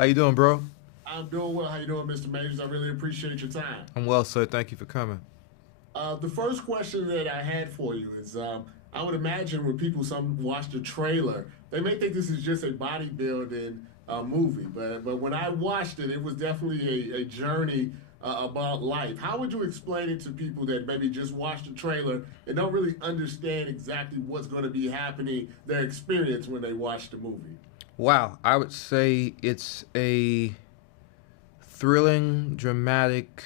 How you doing, bro? I'm doing well. How you doing, Mr. Majors? I really appreciate your time. I'm well, sir. Thank you for coming. The first question that I had for you is, I would imagine when people some watch the trailer, they may think this is just a bodybuilding movie, but when I watched it, it was definitely a journey about life. How would you explain it to people that maybe just watch the trailer and don't really understand exactly what's going to be happening, their experience when they watch the movie? Wow, I would say it's a thrilling, dramatic.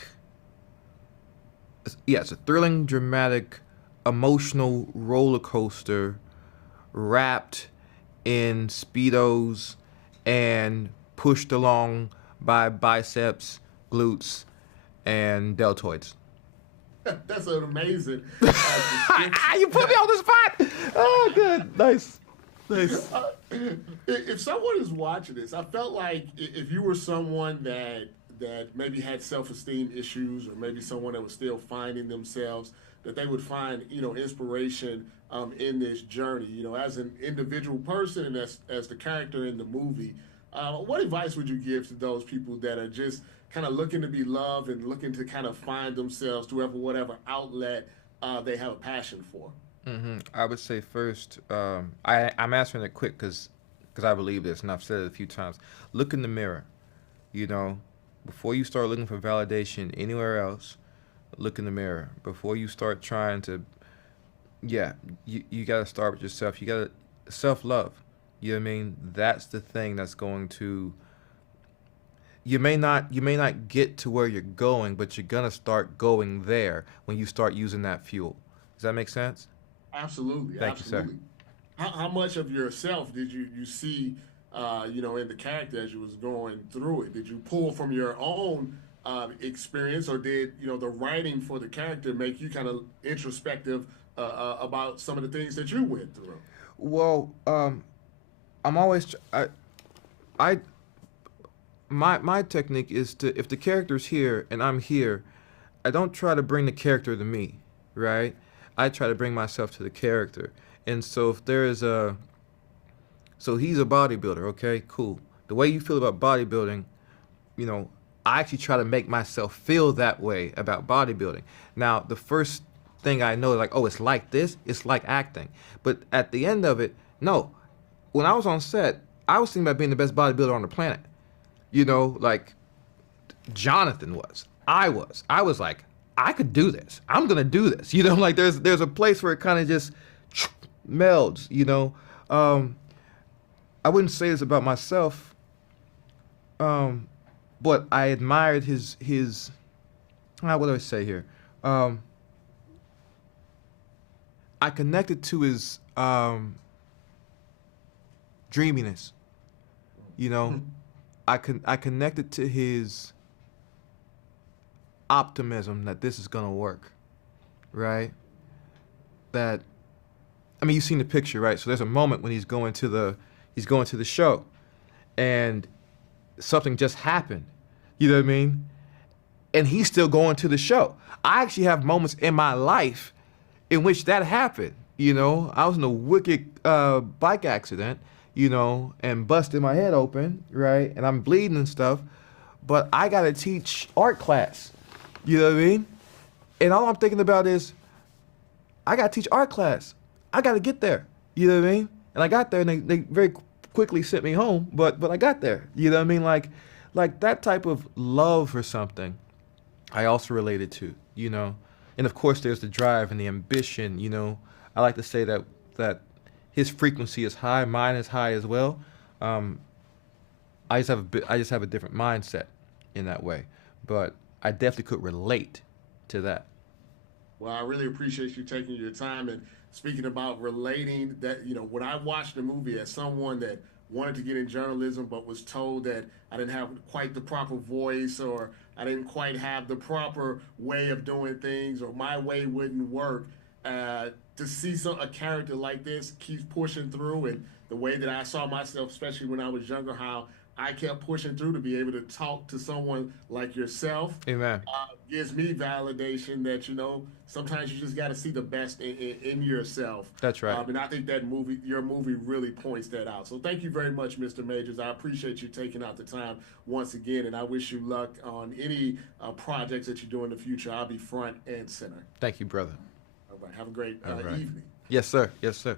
Yeah, it's a thrilling, dramatic, emotional roller coaster wrapped in speedos and pushed along by biceps, glutes, and deltoids. That's an amazing description. You put me on the spot. Oh, good, nice, nice. If someone is watching this, I felt like if you were someone that maybe had self-esteem issues, or maybe someone that was still finding themselves, that they would find inspiration in this journey. As an individual person and as the character in the movie, what advice would you give to those people that are just kind of looking to be loved and looking to kind of find themselves to whatever outlet they have a passion for? I would say first, I'm answering it quick because I believe this, and I've said it a few times. Look in the mirror, you know, before you start looking for validation anywhere else. Look in the mirror before you start trying to. Yeah, you got to start with yourself. You got to self love. You know what I mean? That's the thing that's going to. You may not get to where you're going, but you're gonna start going there when you start using that fuel. Does that make sense? Absolutely, Thank you, sir. absolutely. How much of yourself did you see, in the character as you was going through it? Did you pull from your own experience, or did the writing for the character make you kind of introspective about some of the things that you went through? Well, I'm always I my technique is to, if the character's here and I'm here, I don't try to bring the character to me, right? I try to bring myself to the character. And so if there is a so he's a bodybuilder, okay, cool. The way you feel about bodybuilding, you know, I actually try to make myself feel that way about bodybuilding. Now, the first thing I know, like, oh, it's like this, it's like acting. But at the end of it, no. When I was on set, I was thinking about being the best bodybuilder on the planet. Like Jonathan was. I was. I was like, I could do this. I'm gonna do this. Like there's a place where it kind of just melds. Um, I wouldn't say this about myself, but I admired his. What do I say here? Um, I connected to his dreaminess. You know, I connected to his optimism that this is gonna work, right? That I mean, you've seen the picture, right? So there's a moment when he's going to the show, and something just happened. You know what I mean? And he's still going to the show. I actually have moments in my life in which that happened. I was in a wicked bike accident, and busted my head open, right? And I'm bleeding and stuff. But I got to teach art class. You know what I mean? And all I'm thinking about is, I got to teach art class. I got to get there. You know what I mean? And I got there, and they very quickly sent me home. But I got there. You know what I mean? Like that type of love for something, I also related to. And of course, there's the drive and the ambition. I like to say that his frequency is high, mine is high as well. Um, I just have a different mindset in that way, but I definitely could relate to that. Well, I really appreciate you taking your time and speaking about relating that, when I watched the movie as someone that wanted to get in journalism but was told that I didn't have quite the proper voice, or I didn't quite have the proper way of doing things, or my way wouldn't work. To see a character like this keeps pushing through, and the way that I saw myself, especially when I was younger, how I kept pushing through to be able to talk to someone like yourself. Amen. Gives me validation that sometimes you just got to see the best in yourself. That's right. And I think that your movie, really points that out. So thank you very much, Mr. Majors. I appreciate you taking out the time once again, and I wish you luck on any projects that you do in the future. I'll be front and center. Thank you, brother. All right. Have a great All right. evening. Yes, sir. Yes, sir.